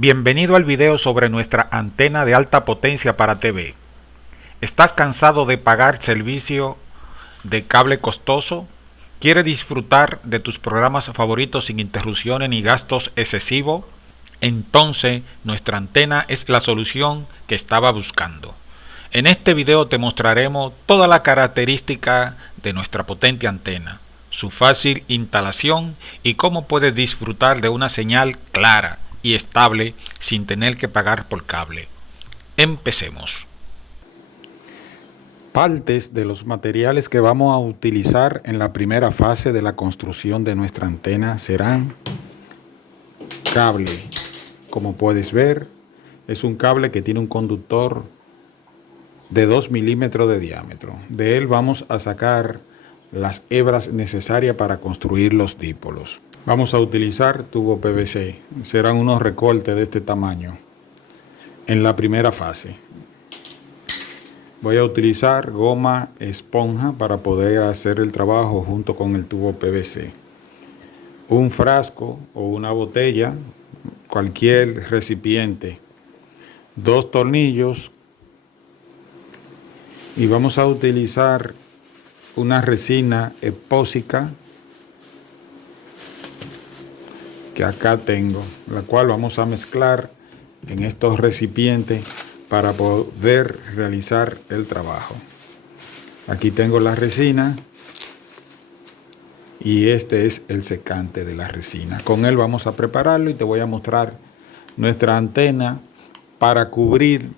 Bienvenido al video sobre nuestra antena de alta potencia para TV. ¿Estás cansado de pagar servicio de cable costoso? ¿Quieres disfrutar de tus programas favoritos sin interrupciones ni gastos excesivos? Entonces, nuestra antena es la solución que estaba buscando. En este video te mostraremos toda la característica de nuestra potente antena, su fácil instalación y cómo puedes disfrutar de una señal clara y estable sin tener que pagar por cable. Empecemos. Partes de los materiales que vamos a utilizar en la primera fase de la construcción de nuestra antena serán cable. Como puedes ver, es un cable que tiene un conductor de 2 milímetros de diámetro. De él vamos a sacar las hebras necesarias para construir los dípolos. Vamos a utilizar tubo PVC. Serán unos recortes de este tamaño en la primera fase. Voy a utilizar goma esponja para poder hacer el trabajo junto con el tubo PVC. Un frasco o una botella, cualquier recipiente, 2 tornillos y vamos a utilizar una resina epóxica que acá tengo, la cual vamos a mezclar en estos recipientes para poder realizar el trabajo. Aquí tengo la resina y este es el secante de la resina. Con él vamos a prepararlo y te voy a mostrar nuestra antena para cubrir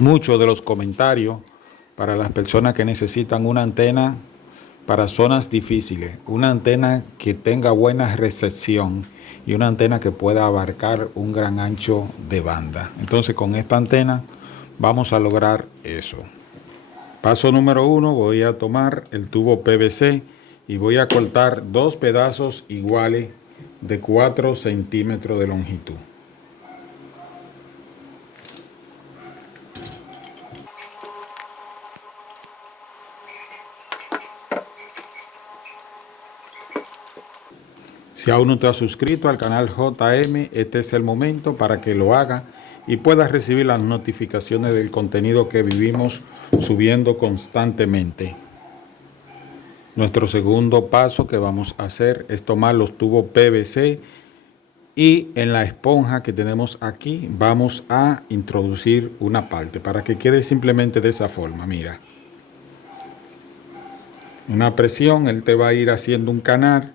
muchos de los comentarios para las personas que necesitan una antena para zonas difíciles, una antena que tenga buena recepción y una antena que pueda abarcar un gran ancho de banda. Entonces con esta antena vamos a lograr eso. Paso número 1, voy a tomar el tubo PVC y voy a cortar 2 pedazos iguales de 4 centímetros de longitud. Si aún no te has suscrito al canal JM, este es el momento para que lo haga y puedas recibir las notificaciones del contenido que vivimos subiendo constantemente. Nuestro segundo paso que vamos a hacer es tomar los tubos PVC y en la esponja que tenemos aquí vamos a introducir una parte para que quede simplemente de esa forma. Mira, una presión, él te va a ir haciendo un canal,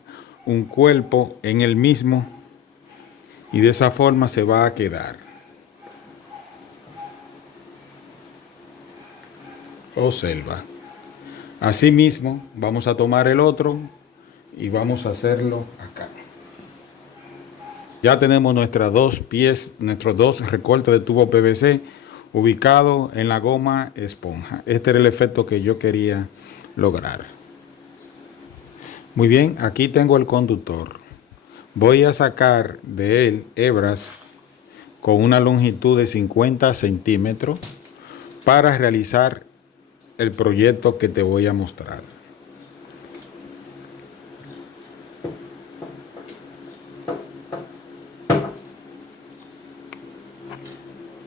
un cuerpo en el mismo y de esa forma se va a quedar. Observa. Asimismo vamos a tomar el otro y vamos a hacerlo acá. Ya tenemos nuestros 2 recortes de tubo PVC ubicados en la goma esponja. Este era el efecto que yo quería lograr. Muy bien, aquí tengo el conductor. Voy a sacar de él hebras con una longitud de 50 centímetros para realizar el proyecto que te voy a mostrar.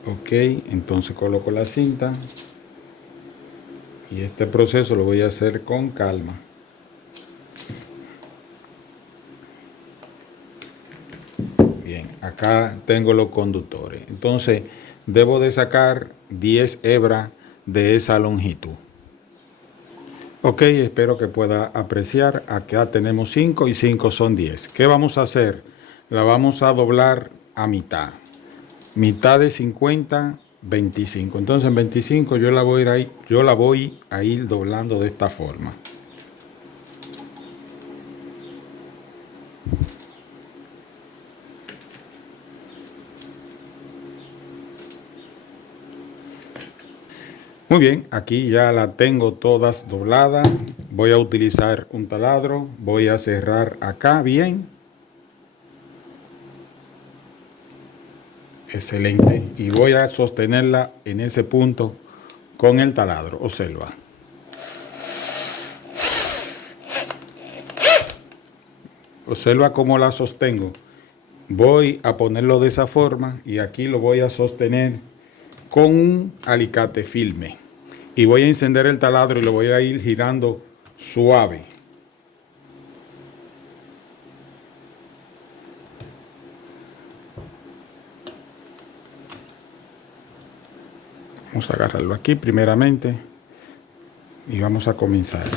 Ok, entonces coloco la cinta y este proceso lo voy a hacer con calma. Bien, acá tengo los conductores. Entonces, debo de sacar 10 hebras de esa longitud. Ok, espero que pueda apreciar. Acá tenemos 5 y 5 son 10. ¿Qué vamos a hacer? La vamos a doblar a mitad. Mitad de 50, 25. Entonces en 25 yo la voy a ir doblando de esta forma. Muy bien, aquí ya la tengo todas dobladas. Voy a utilizar un taladro. Voy a cerrar acá bien. Excelente. Y voy a sostenerla en ese punto con el taladro. Observa. Observa cómo la sostengo. voy a ponerlo de esa forma y aquí lo voy a sostener con un alicate filme. Y voy a encender el taladro y lo voy a ir girando suave. Vamos a agarrarlo aquí primeramente y vamos a comenzar.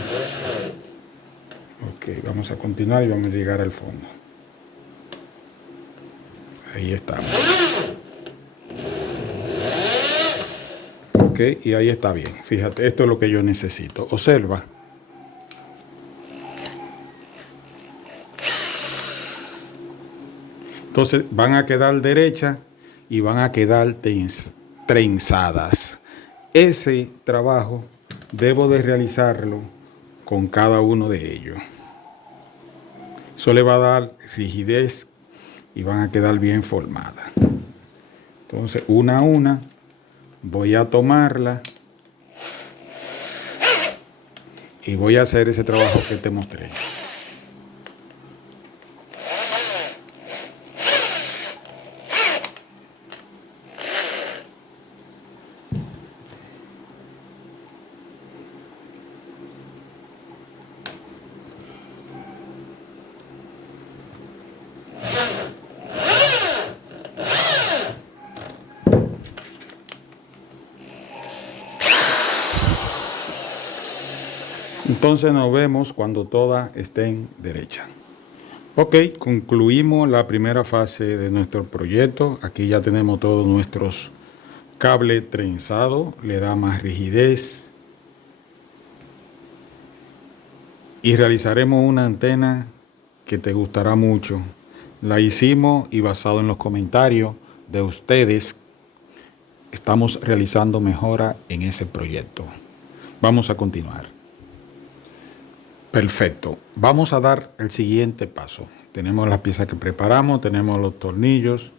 Ok, vamos a continuar y vamos a llegar al fondo. Ahí estamos. Ok, y ahí está bien. Fíjate, esto es lo que yo necesito. Observa. Entonces van a quedar derechas y van a quedar trenzadas. Ese trabajo debo de realizarlo con cada uno de ellos. Eso le va a dar rigidez y van a quedar bien formadas. Entonces, una a una, voy a tomarla y voy a hacer ese trabajo que te mostré. Entonces nos vemos cuando todas estén derechas. Ok, concluimos la primera fase de nuestro proyecto. Aquí ya tenemos todos nuestros cables trenzados, le da más rigidez. Y realizaremos una antena que te gustará mucho. La hicimos y basado en los comentarios de ustedes, estamos realizando mejora en ese proyecto. Vamos a continuar. Perfecto. Vamos a dar el siguiente paso. Tenemos las piezas que preparamos, tenemos los tornillos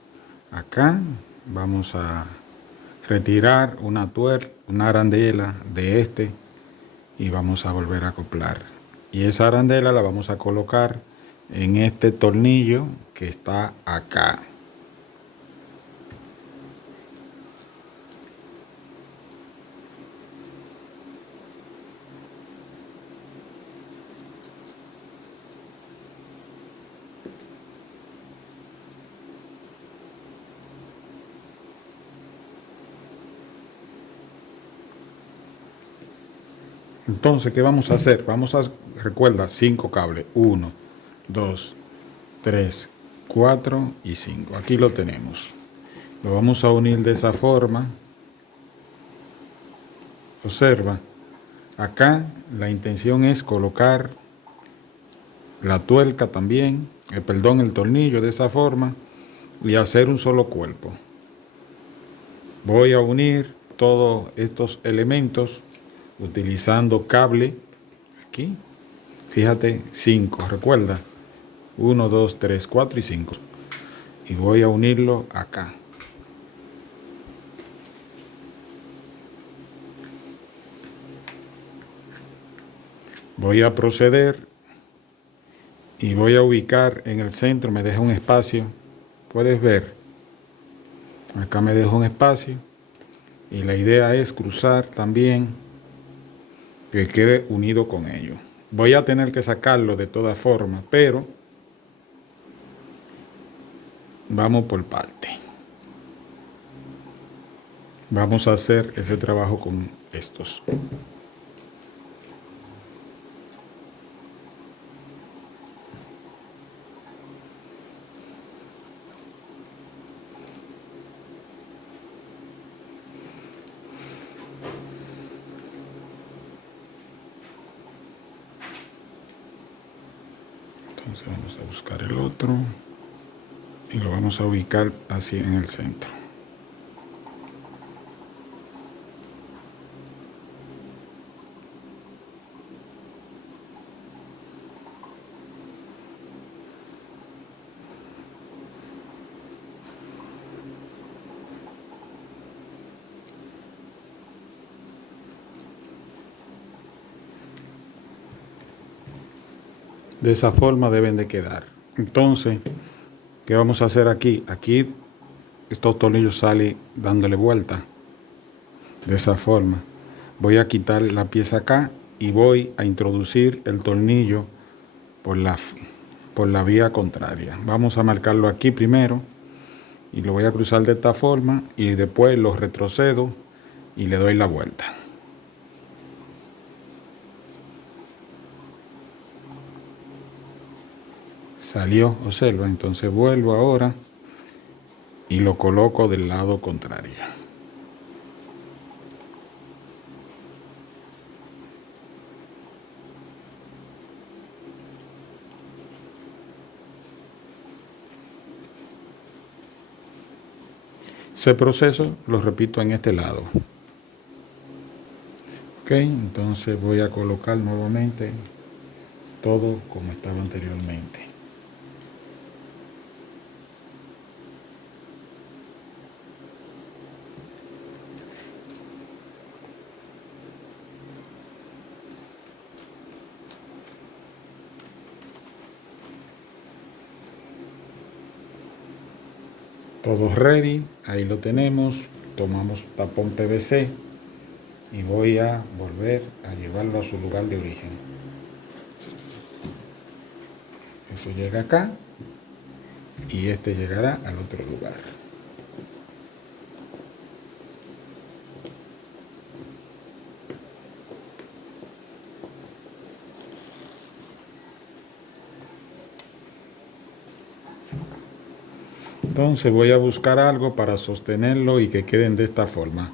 acá. Vamos a retirar una arandela de este y vamos a volver a acoplar. Y esa arandela la vamos a colocar en este tornillo que está acá. Entonces, ¿qué vamos a hacer? Recuerda, 5 cables. 1, 2, 3, 4 y 5. Aquí lo tenemos. Lo vamos a unir de esa forma. Observa. Acá la intención es colocar la tuerca también, el tornillo de esa forma y hacer un solo cuerpo. Voy a unir todos estos elementos utilizando cable aquí. Fíjate, 5, recuerda. 1, 2, 3, 4 y 5. Y voy a unirlo acá. Voy a proceder y voy a ubicar en el centro, me deja un espacio. Puedes ver, acá me dejo un espacio y la idea es cruzar también que quede unido con ello. Voy a tener que sacarlo de todas formas, pero vamos por parte. Vamos a hacer ese trabajo con estos. Entonces vamos a buscar el otro y lo vamos a ubicar así en el centro. De esa forma deben de quedar. Entonces, ¿Qué vamos a hacer aquí? Aquí estos tornillos salen dándole vuelta de esa forma. Voy a quitar la pieza acá y voy a introducir el tornillo por la vía contraria. Vamos a marcarlo aquí primero y lo voy a cruzar de esta forma y después lo retrocedo y le doy la vuelta. Salió, observa, entonces vuelvo ahora y lo coloco del lado contrario. Ese proceso lo repito en este lado. Ok, entonces voy a colocar nuevamente todo como estaba anteriormente. Todo ready, ahí lo tenemos. Tomamos tapón PVC y voy a volver a llevarlo a su lugar de origen. Eso llega acá y este llegará al otro lugar. Entonces voy a buscar algo para sostenerlo y que queden de esta forma,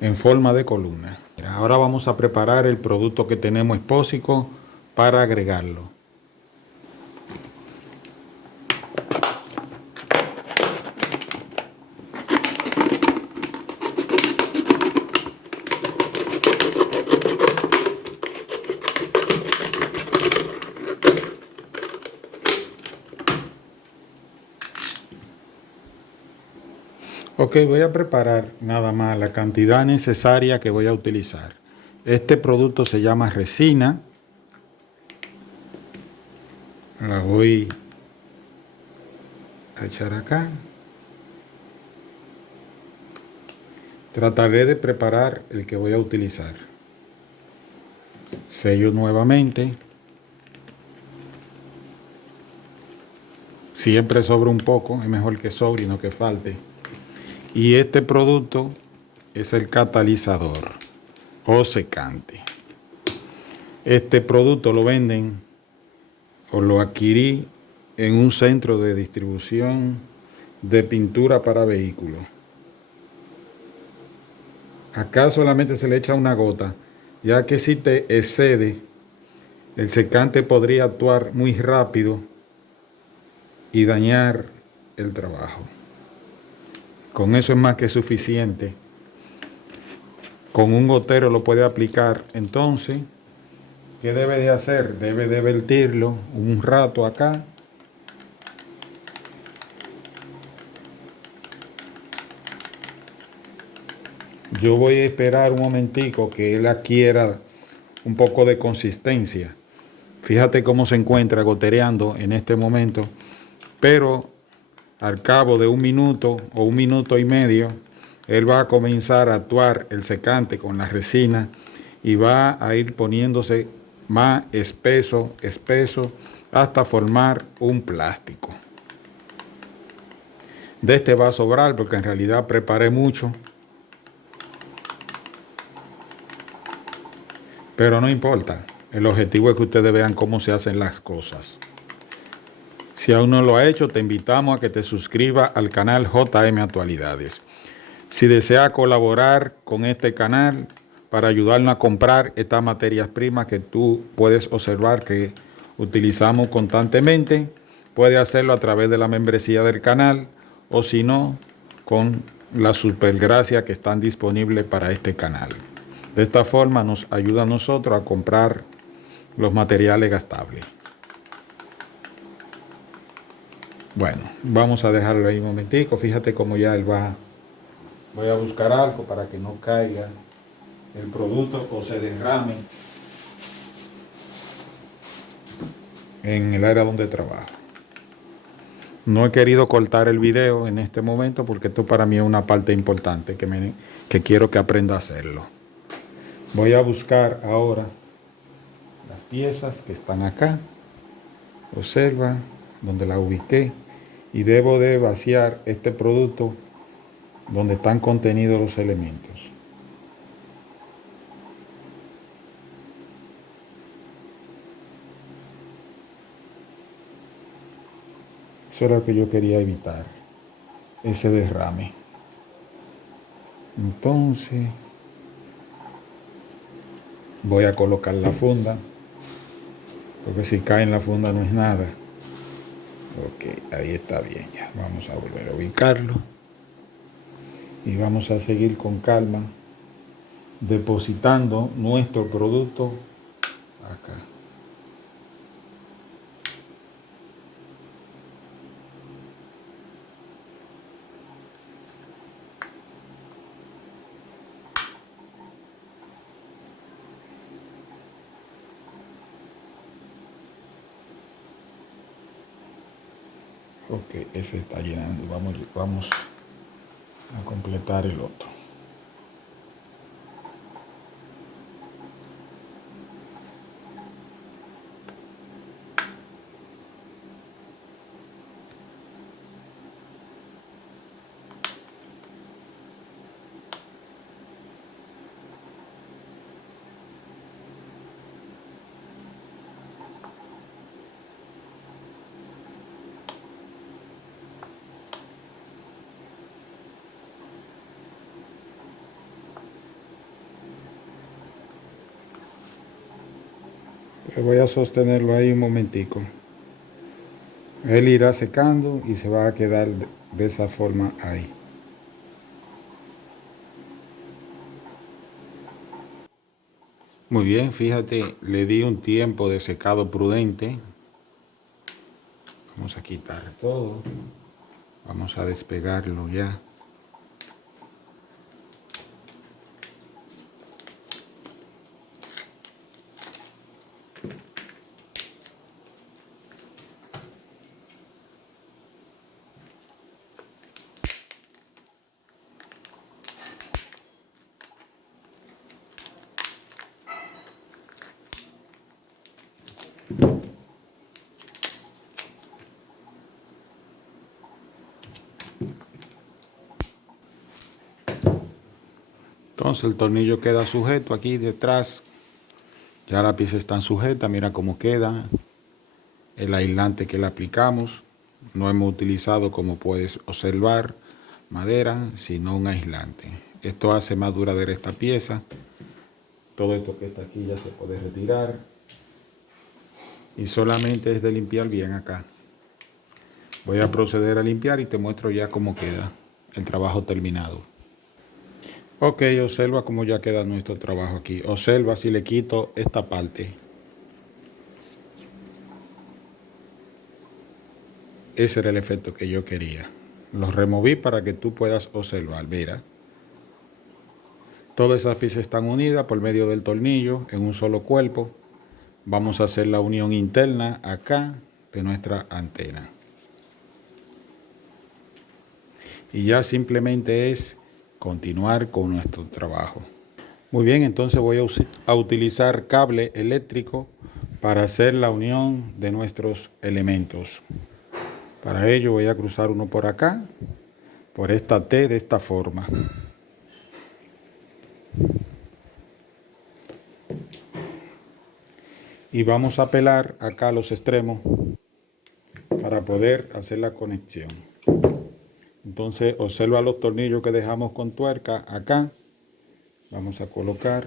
en forma de columna. Ahora vamos a preparar el producto que tenemos expósito para agregarlo. Ok, voy a preparar nada más la cantidad necesaria que voy a utilizar. Este producto se llama resina. La voy a echar acá. Trataré de preparar el que voy a utilizar. Sello nuevamente. Siempre sobra un poco, es mejor que sobre y no que falte. Y este producto es el catalizador o secante. Este producto lo venden o lo adquirí en un centro de distribución de pintura para vehículos. Acá solamente se le echa una gota, ya que si te excede, el secante podría actuar muy rápido y dañar el trabajo. Con eso es más que suficiente. Con un gotero lo puede aplicar. Entonces, ¿qué debe de hacer? Debe de vertirlo un rato acá. Yo voy a esperar un momentico que él adquiera un poco de consistencia. Fíjate cómo se encuentra gotereando en este momento. Pero al cabo de un minuto o un minuto y medio, él va a comenzar a actuar el secante con la resina y va a ir poniéndose más espeso, hasta formar un plástico. De este va a sobrar porque en realidad preparé mucho. Pero no importa. El objetivo es que ustedes vean cómo se hacen las cosas. Si aún no lo ha hecho, te invitamos a que te suscribas al canal JM Actualidades. Si desea colaborar con este canal para ayudarnos a comprar estas materias primas que tú puedes observar que utilizamos constantemente, puede hacerlo a través de la membresía del canal o si no, con la supergracia que están disponibles para este canal. De esta forma nos ayuda a nosotros a comprar los materiales gastables. Bueno, vamos a dejarlo ahí un momentico. Fíjate cómo ya él va. Voy a buscar algo para que no caiga el producto o se derrame en el área donde trabajo. No he querido cortar el video en este momento porque esto para mí es una parte importante que quiero que aprenda a hacerlo. Voy a buscar ahora las piezas que están acá. Observa donde la ubiqué y debo de vaciar este producto donde están contenidos los elementos. Eso era lo que yo quería evitar, ese derrame. Entonces voy a colocar la funda, porque si cae en la funda no es nada. Ok, ahí está bien ya. Vamos a volver a ubicarlo y vamos a seguir con calma depositando nuestro producto acá. Ok, ese está llenando. Vamos a completar el otro. Voy a sostenerlo ahí un momentico. Él irá secando y se va a quedar de esa forma ahí. Muy bien, fíjate, le di un tiempo de secado prudente. Vamos a quitar todo. Vamos a despegarlo ya. Entonces el tornillo queda sujeto aquí detrás. Ya la pieza está sujeta, mira cómo queda. El aislante que le aplicamos. No hemos utilizado, como puedes observar, madera, sino un aislante. Esto hace más duradera esta pieza. Todo esto que está aquí ya se puede retirar. Y solamente es de limpiar bien acá. Voy a proceder a limpiar y te muestro ya cómo queda el trabajo terminado. Ok, observa cómo ya queda nuestro trabajo aquí. Observa si le quito esta parte. Ese era el efecto que yo quería. Lo removí para que tú puedas observar. Mira. Todas esas piezas están unidas por medio del tornillo en un solo cuerpo. Vamos a hacer la unión interna acá de nuestra antena. Y ya simplemente es continuar con nuestro trabajo. Muy bien, entonces voy a utilizar cable eléctrico para hacer la unión de nuestros elementos. Para ello voy a cruzar uno por acá, por esta T de esta forma. Y vamos a pelar acá los extremos para poder hacer la conexión. Entonces observa los tornillos que dejamos con tuerca acá. Vamos a colocar.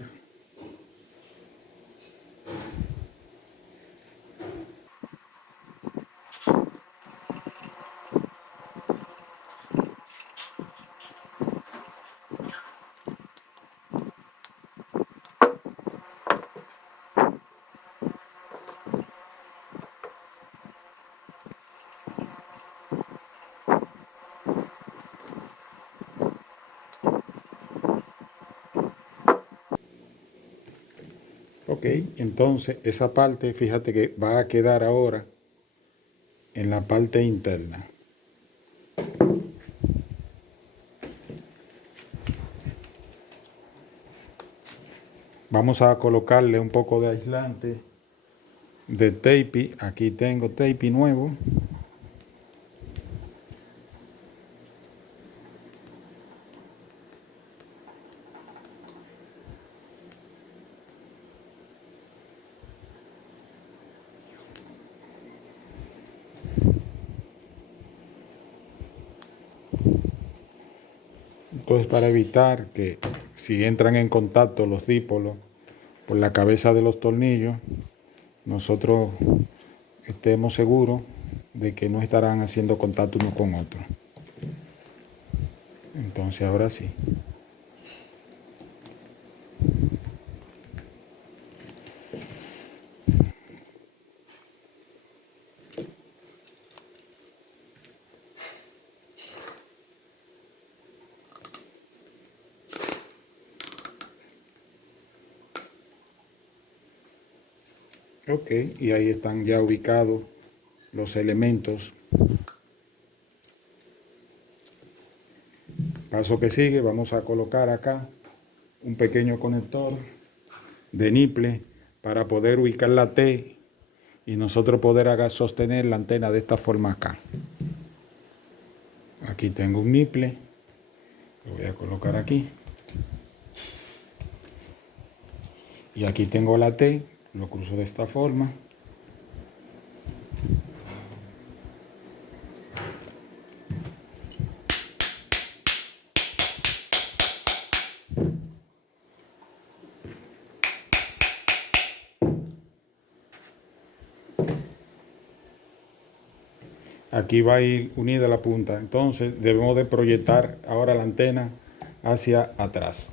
Ok, entonces esa parte, fíjate que va a quedar ahora en la parte interna. Vamos a colocarle un poco de aislante de tape. Aquí tengo tape nuevo. Entonces, para evitar que si entran en contacto los dípolos por la cabeza de los tornillos, nosotros estemos seguros de que no estarán haciendo contacto uno con otro. Entonces, ahora sí. Ok, y ahí están ya ubicados los elementos. Paso que sigue, vamos a colocar acá un pequeño conector de niple para poder ubicar la T y nosotros poder sostener la antena de esta forma acá. Aquí tengo un niple, lo voy a colocar aquí. Y aquí tengo la T, lo cruzo de esta forma. Aquí va a ir unida la punta, entonces debemos de proyectar ahora la antena hacia atrás.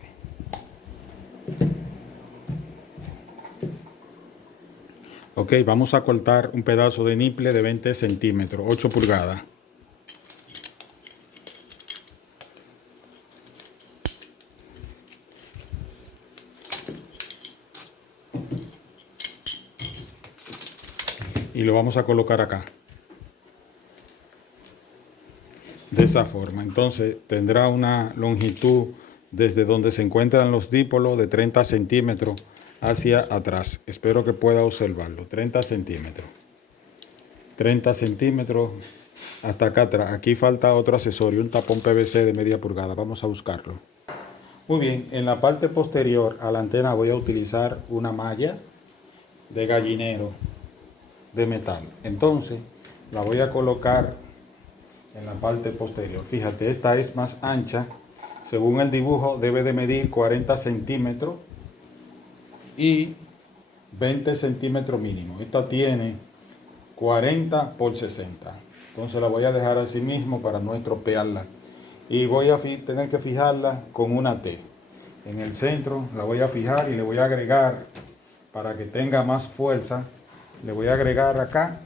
Ok, vamos a cortar un pedazo de niple de 20 centímetros, 8 pulgadas. Y lo vamos a colocar acá. De esa forma, entonces tendrá una longitud desde donde se encuentran los dípolos de 30 centímetros hacia atrás. Espero que pueda observarlo. 30 centímetros. 30 centímetros hasta acá atrás. Aquí falta otro accesorio, un tapón PVC de media pulgada. Vamos a buscarlo. Muy bien, en la parte posterior a la antena voy a utilizar una malla de gallinero de metal. Entonces la voy a colocar en la parte posterior. Fíjate, esta es más ancha. Según el dibujo debe de medir 40 centímetros y 20 centímetros mínimo. Esta tiene 40 por 60. Entonces la voy a dejar así mismo para no estropearla. Y voy a tener que fijarla con una T. En el centro la voy a fijar y le voy a agregar, para que tenga más fuerza, le voy a agregar acá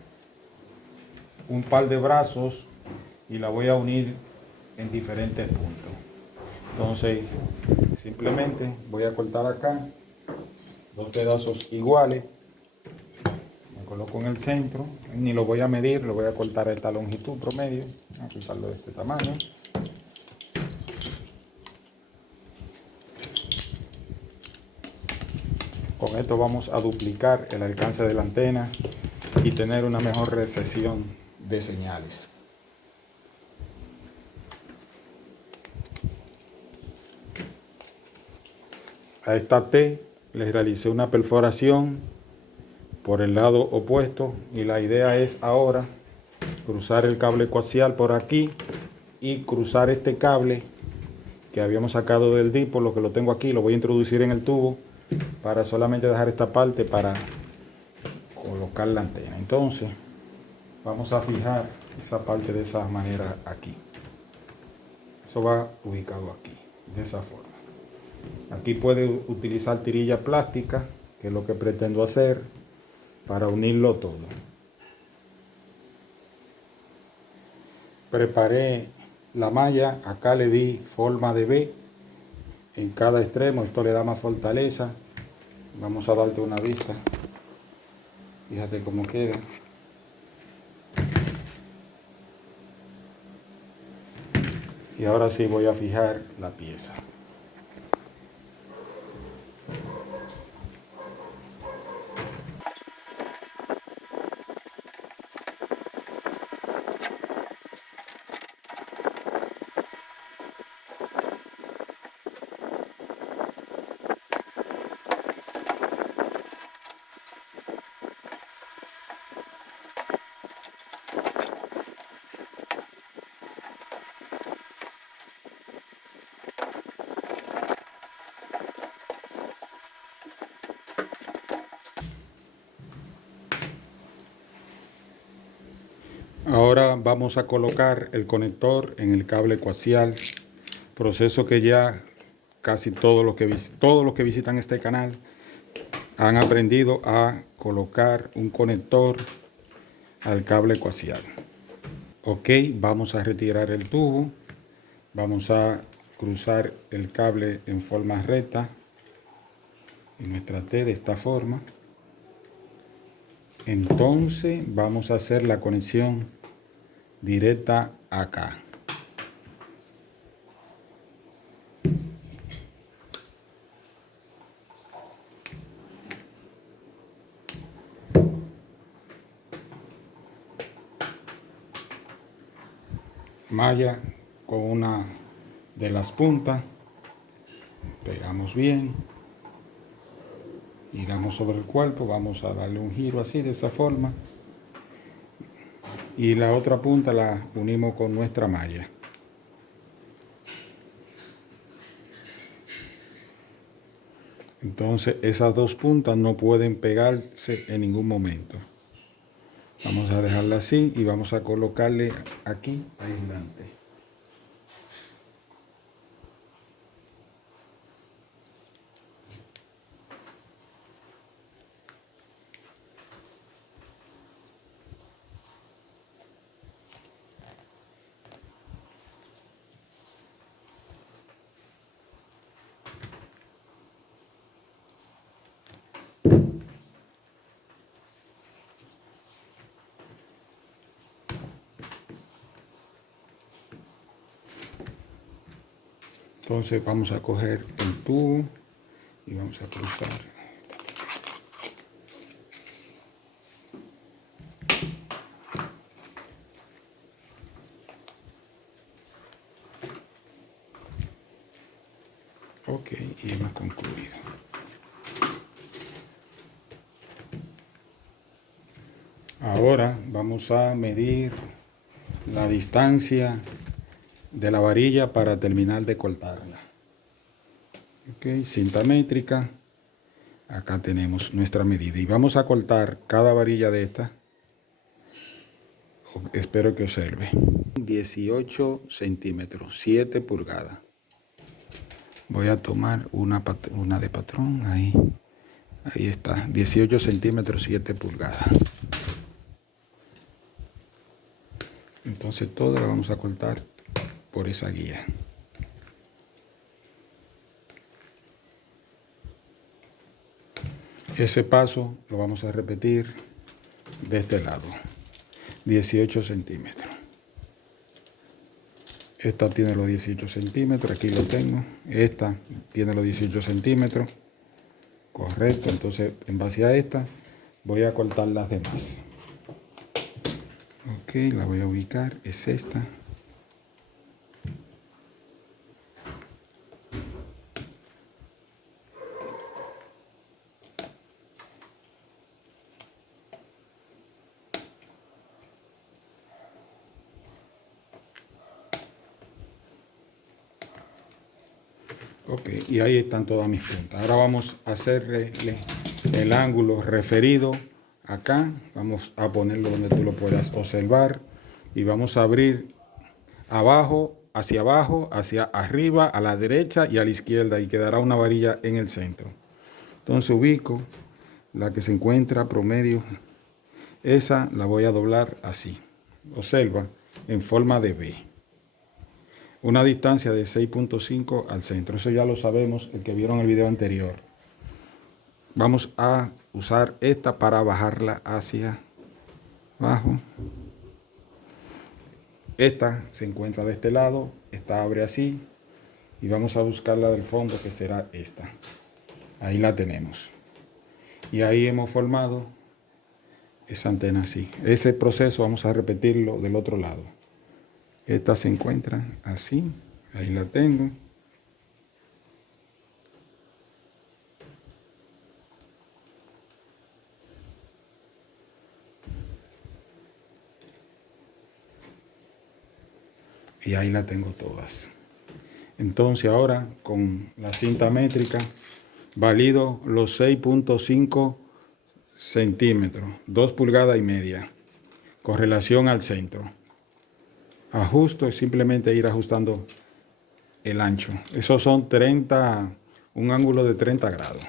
un par de brazos y la voy a unir en diferentes puntos. Entonces simplemente voy a cortar acá dos pedazos iguales, me coloco en el centro, ni lo voy a medir, lo voy a cortar a esta longitud promedio, voy a cortarlo de este tamaño. Con esto vamos a duplicar el alcance de la antena y tener una mejor recepción de señales. A esta T les realicé una perforación por el lado opuesto y la idea es ahora cruzar el cable coaxial por aquí y cruzar este cable que habíamos sacado del dipolo, que lo tengo aquí, lo voy a introducir en el tubo para solamente dejar esta parte para colocar la antena. Entonces vamos a fijar esa parte de esa manera aquí. Eso va ubicado aquí, de esa forma. Aquí puede utilizar tirilla plástica, que es lo que pretendo hacer, para unirlo todo. Preparé la malla, acá le di forma de V en cada extremo, esto le da más fortaleza. Vamos a darte una vista, fíjate cómo queda. Y ahora sí voy a fijar la pieza. Ahora vamos a colocar el conector en el cable coaxial, proceso que ya casi todos los que visitan este canal han aprendido a colocar un conector al cable coaxial. Ok, vamos a retirar el tubo, vamos a cruzar el cable en forma recta en nuestra T de esta forma. Entonces vamos a hacer la conexión directa acá. Malla con una de las puntas, pegamos bien, giramos sobre el cuerpo, vamos a darle un giro así de esa forma y la otra punta la unimos con nuestra malla. Entonces esas dos puntas no pueden pegarse en ningún momento. Vamos a dejarla así y vamos a colocarle aquí aislante. Entonces vamos a coger el tubo y vamos a cruzar. Ok, y hemos concluido. Ahora vamos a medir la distancia de la varilla para terminar de cortarla. Ok, cinta métrica. Acá tenemos nuestra medida y vamos a cortar cada varilla de esta. Espero que observe. 18 centímetros, 7 pulgadas. Voy a tomar una de patrón, ahí está, 18 centímetros, 7 pulgadas. Entonces todo lo vamos a cortar por esa guía. Ese paso lo vamos a repetir de este lado, 18 centímetros. Esta tiene los 18 centímetros, aquí lo tengo. Esta tiene los 18 centímetros. Correcto, entonces en base a esta voy a cortar las demás. Ok, la voy a ubicar, es esta. Ok, y ahí están todas mis puntas. Ahora vamos a hacerle el ángulo referido acá. Vamos a ponerlo donde tú lo puedas observar. Y vamos a abrir abajo, hacia arriba, a la derecha y a la izquierda. Y quedará una varilla en el centro. Entonces ubico la que se encuentra promedio. Esa la voy a doblar así. Observa, en forma de V. Una distancia de 6.5 al centro. Eso ya lo sabemos, el que vieron el video anterior. Vamos a usar esta para bajarla hacia abajo. Esta se encuentra de este lado. Esta abre así. Y vamos a buscarla del fondo, que será esta. Ahí la tenemos. Y ahí hemos formado esa antena así. Ese proceso vamos a repetirlo del otro lado. Esta se encuentra así, ahí la tengo. Y ahí la tengo todas. Entonces ahora con la cinta métrica valido los 6.5 centímetros, 2 pulgadas y media, con relación al centro. ajusto es simplemente ir ajustando el ancho. Esos son 30, un ángulo de 30 grados.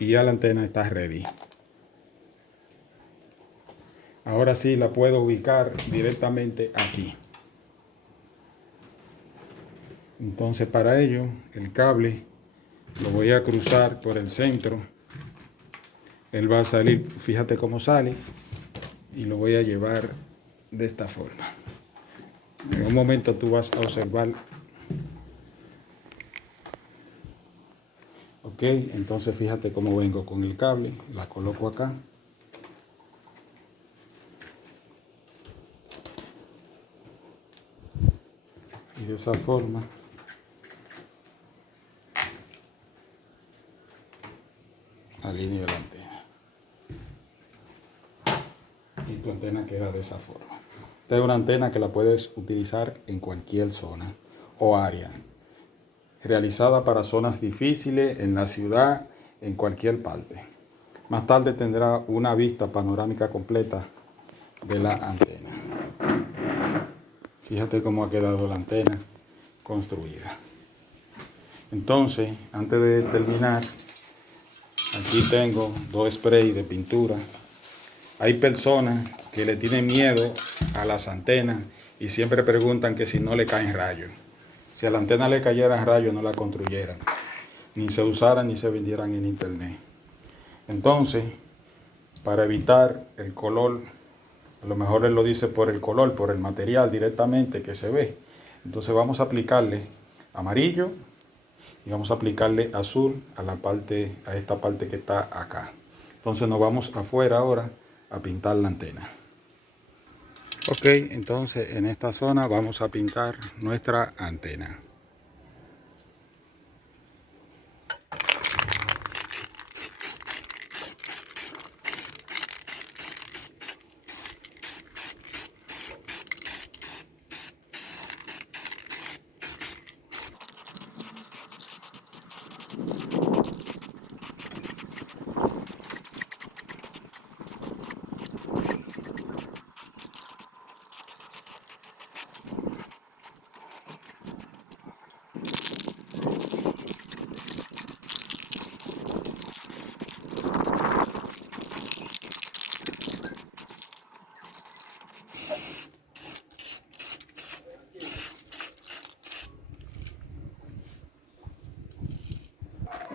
Y ya la antena está ready. Ahora sí la puedo ubicar directamente aquí. Entonces para ello el cable lo voy a cruzar por el centro. Él va a salir, fíjate cómo sale, y lo voy a llevar de esta forma. En un momento tú vas a observar. Ok, entonces fíjate cómo vengo con el cable, la coloco acá. Y de esa forma alineo la antena. Y tu antena queda de esa forma. Esta es una antena que la puedes utilizar en cualquier zona o área. Realizada para zonas difíciles, en la ciudad, en cualquier parte. Más tarde tendrá una vista panorámica completa de la antena. Fíjate cómo ha quedado la antena construida. Entonces, antes de terminar, aquí tengo 2 sprays de pintura. Hay personas que le tienen miedo a las antenas y siempre preguntan que si no le caen rayos. Si a la antena le cayeran rayos, no la construyeran, ni se usaran ni se vendieran en internet. Entonces, para evitar el color, a lo mejor él lo dice por el color, por el material directamente que se ve. Entonces vamos a aplicarle amarillo y vamos a aplicarle azul a esta parte que está acá. Entonces nos vamos afuera ahora a pintar la antena. Ok, entonces en esta zona vamos a pintar nuestra antena.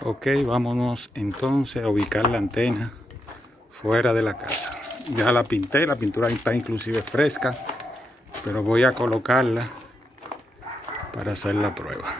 Ok, vámonos entonces a ubicar la antena fuera de la casa. Ya la pinté, la pintura está inclusive fresca, pero voy a colocarla para hacer la prueba.